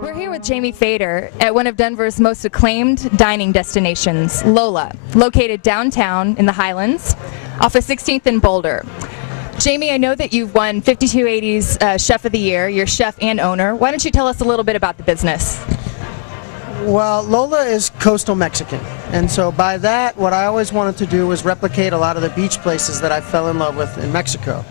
We're here with Jamie Fader at one of Denver's most acclaimed dining destinations, Lola, located downtown in the Highlands, off of 16th and Boulder. Jamie, I know that you've won 5280's Chef of the Year. You're chef and owner. Why don't you tell us a little bit about the business? Well, Lola is coastal Mexican, and so by that, what I always wanted to do was replicate a lot of the beach places that I fell in love with in Mexico.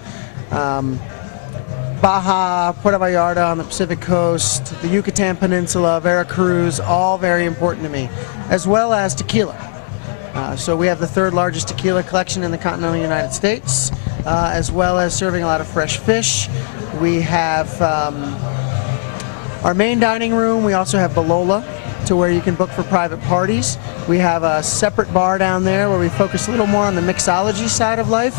Baja, Puerto Vallarta on the Pacific coast, the Yucatan Peninsula, Veracruz, all very important to me, as well as tequila. So we have the third largest tequila collection in the continental United States, as well as serving a lot of fresh fish. We have our main dining room. We also have the Lola, to where you can book for private parties. We have a separate bar down there where we focus a little more on the mixology side of life,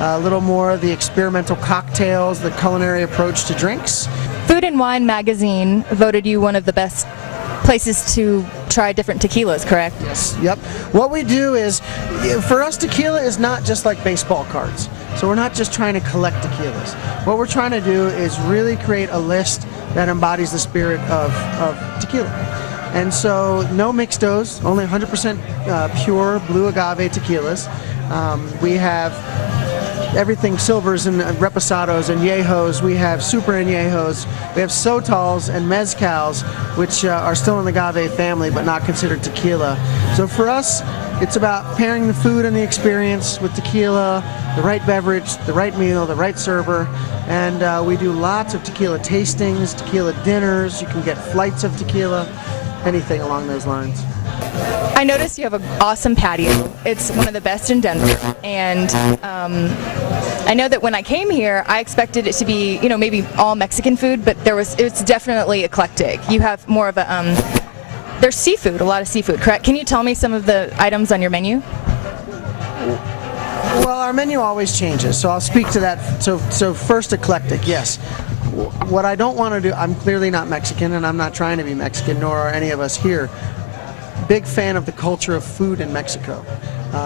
a little more of the experimental cocktails, the culinary approach to drinks. Food and Wine magazine voted you one of the best places to try different tequilas, correct? Yes, yep. What we do is, for us, tequila is not just like baseball cards. So we're not just trying to collect tequilas. What we're trying to do is really create a list that embodies the spirit of tequila. And so no mixtos, only 100% pure blue agave tequilas. We have everything silvers and reposados and yejos. We have super añejos. We have sotals and mezcals, which are still in the agave family but not considered tequila. So for us, it's about pairing the food and the experience with tequila, the right beverage, the right meal, the right server. And we do lots of tequila tastings, tequila dinners. You can get flights of tequila, anything along those lines. I noticed you have an awesome patio. It's one of the best in Denver, and I know that when I came here, I expected it to be, you know, maybe all Mexican food, but it's definitely eclectic. You have more of a there's seafood, a lot of seafood, correct? Can you tell me some of the items on your menu? Well, our menu always changes, so I'll speak to that. So first, eclectic, yes. What I don't want to do, I'm clearly not Mexican, and I'm not trying to be Mexican, nor are any of us here. Big fan of the culture of food in Mexico.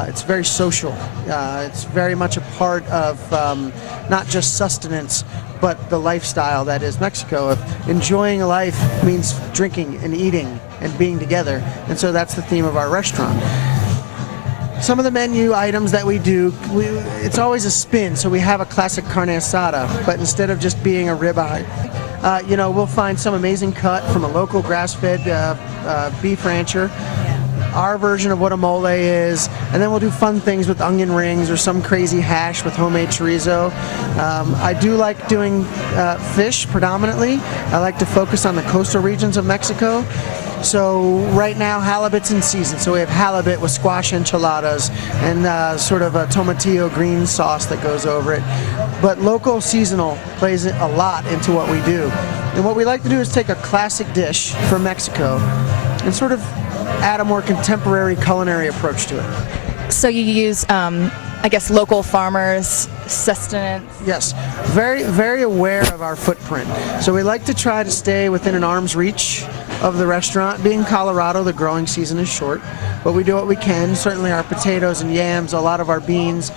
It's very social. It's very much a part of not just sustenance, but the lifestyle that is Mexico. Of enjoying life means drinking and eating and being together, and so that's the theme of our restaurant. Some of the menu items that we do, it's always a spin. So we have a classic carne asada, but instead of just being a ribeye, we'll find some amazing cut from a local grass-fed beef rancher, our version of what a mole is, and then we'll do fun things with onion rings or some crazy hash with homemade chorizo. I do like doing fish predominantly. I like to focus on the coastal regions of Mexico. So right now, halibut's in season. So we have halibut with squash enchiladas and sort of a tomatillo green sauce that goes over it. But local seasonal plays a lot into what we do. And what we like to do is take a classic dish from Mexico and sort of add a more contemporary culinary approach to it. So you use, I guess, local farmers, sustenance? Yes, very, very aware of our footprint. So we like to try to stay within an arm's reach of the restaurant. Being Colorado, the growing season is short, but we do what we can. Certainly our potatoes and yams, a lot of our beans,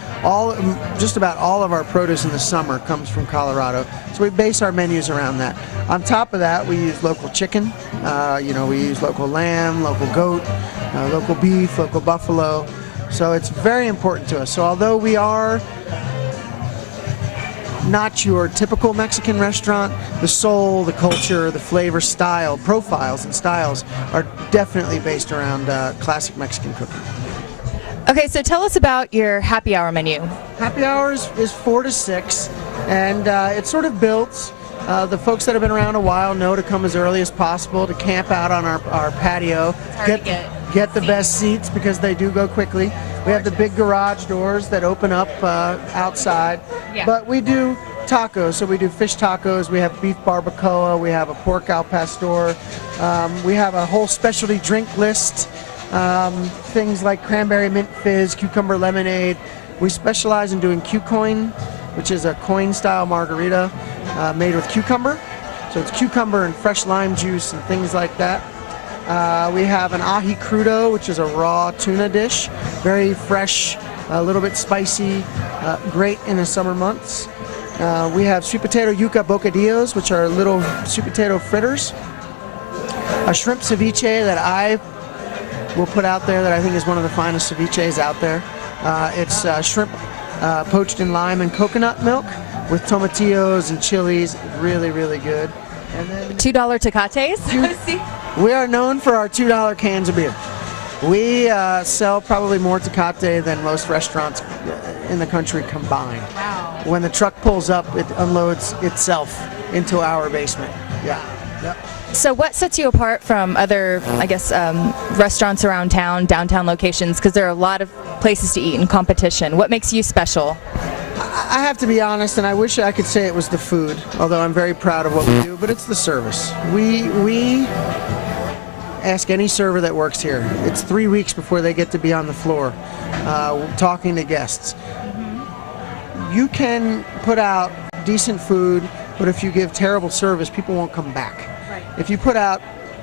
just about all of our produce in the summer comes from Colorado. So we base our menus around that. On top of that, we use local chicken. We use local lamb, local goat, local beef, local buffalo. So it's very important to us. So although we are not your typical Mexican restaurant, the soul, the culture, the flavor, style, profiles and styles are definitely based around classic Mexican cooking. Okay, so tell us about your happy hour menu. Happy hours is 4 to 6, and it's sort of built. The folks that have been around a while know to come as early as possible to camp out on our patio. Get the best seats because they do go quickly. We have the big garage doors that open up outside. Yeah. But we do tacos, so we do fish tacos, we have beef barbacoa, we have a pork al pastor, we have a whole specialty drink list, things like cranberry mint fizz, cucumber lemonade. We specialize in doing Q-Coin, which is a coin-style margarita made with cucumber. So it's cucumber and fresh lime juice and things like that. We have an ají crudo, which is a raw tuna dish, very fresh, a little bit spicy, great in the summer months. We have sweet potato yuca bocadillos, which are little sweet potato fritters. A shrimp ceviche that I will put out there that I think is one of the finest ceviches out there. It's shrimp poached in lime and coconut milk with tomatillos and chilies. Really, really good. And then $2 tecates. we are known for our $2 cans of beer. We sell probably more Tecate than most restaurants in the country combined. Wow. When the truck pulls up, it unloads itself into our basement. Yeah. Yep. So what sets you apart from other, I guess, restaurants around town, downtown locations? Because there are a lot of places to eat and competition. What makes you special? I have to be honest, and I wish I could say it was the food, although I'm very proud of what we do, but it's the service. We ask any server that works here. It's 3 weeks before they get to be on the floor talking to guests. You can put out decent food, but if you give terrible service, people won't come back. Right. If you put out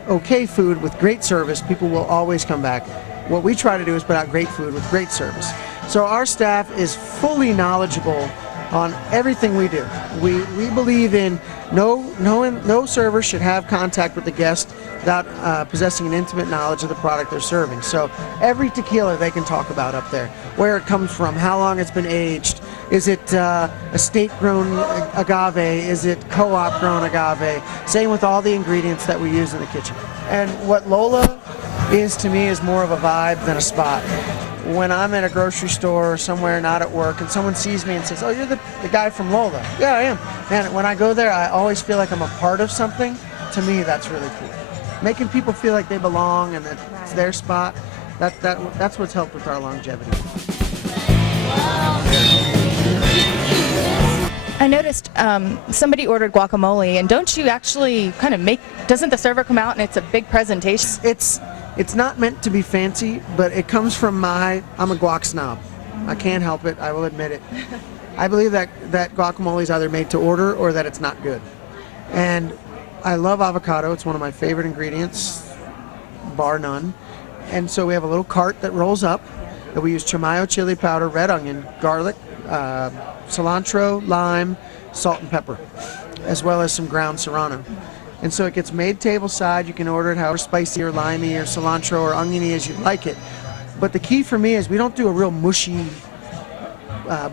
okay food with great service, people will always come back. What we try to do is put out great food with great service. So our staff is fully knowledgeable on everything we do. We believe in no server should have contact with the guest without possessing an intimate knowledge of the product they're serving. So every tequila they can talk about up there, where it comes from, how long it's been aged, is it estate-grown agave, is it co-op grown agave, same with all the ingredients that we use in the kitchen. And what Lola is to me is more of a vibe than a spot. When I'm at a grocery store or somewhere not at work and someone sees me and says, "Oh, you're the guy from Lola." Yeah, I am. And when I go there, I always feel like I'm a part of something. To me, that's really cool. Making people feel like they belong and that it's their spot, that's what's helped with our longevity. I noticed somebody ordered guacamole, and don't you actually kind of doesn't the server come out and it's a big presentation? It's not meant to be fancy, but it comes from I'm a guac snob. I can't help it, I will admit it. I believe that guacamole is either made to order or that it's not good. And I love avocado, it's one of my favorite ingredients, bar none. And so we have a little cart that rolls up, that we use chamayo chili powder, red onion, garlic, cilantro, lime, salt and pepper, as well as some ground serrano. And so it gets made table side. You can order it however spicy or limey or cilantro or oniony as you like it. But the key for me is we don't do a real mushy,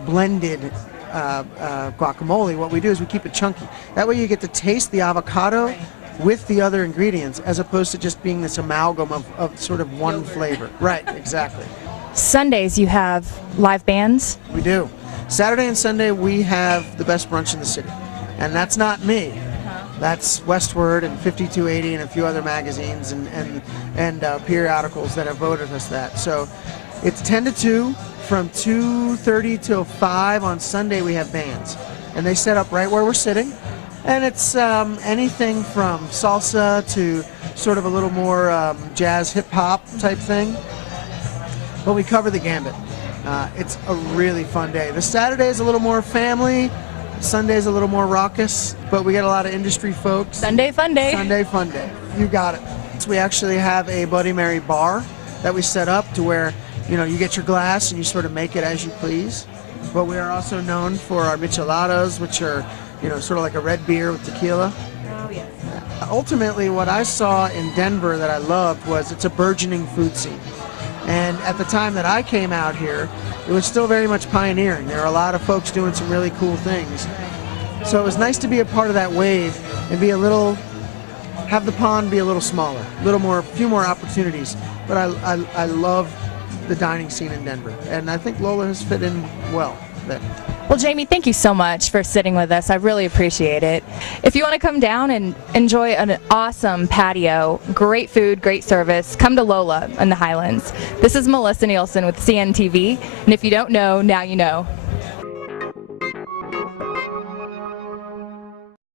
blended guacamole. What we do is we keep it chunky. That way you get to taste the avocado with the other ingredients as opposed to just being this amalgam of sort of one flavor. Right, exactly. Sundays you have live bands? We do. Saturday and Sunday we have the best brunch in the city. And that's not me. That's Westward and 5280 and a few other magazines and periodicals that have voted us that. So it's 10 to 2. From 2:30 till 5 on Sunday we have bands. And they set up right where we're sitting. And it's anything from salsa to sort of a little more jazz hip-hop type thing. But we cover the gambit. It's a really fun day. The Saturday is a little more family. Sunday's a little more raucous, but we get a lot of industry folks. Sunday fun day. Sunday fun day. You got it. So we actually have a Bloody Mary bar that we set up to where, you get your glass and you sort of make it as you please. But we are also known for our micheladas, which are, sort of like a red beer with tequila. Oh, yes. Ultimately, what I saw in Denver that I loved was it's a burgeoning food scene. And at the time that I came out here, it was still very much pioneering. There are a lot of folks doing some really cool things. So it was nice to be a part of that wave and have the pond be a little smaller, a few more opportunities. But I love the dining scene in Denver, and I think Lola has fit in well there. Well, Jamie, thank you so much for sitting with us. I really appreciate it. If you want to come down and enjoy an awesome patio, great food, great service, come to Lola in the Highlands. This is Melissa Nielsen with CNTV, and if you don't know, now you know.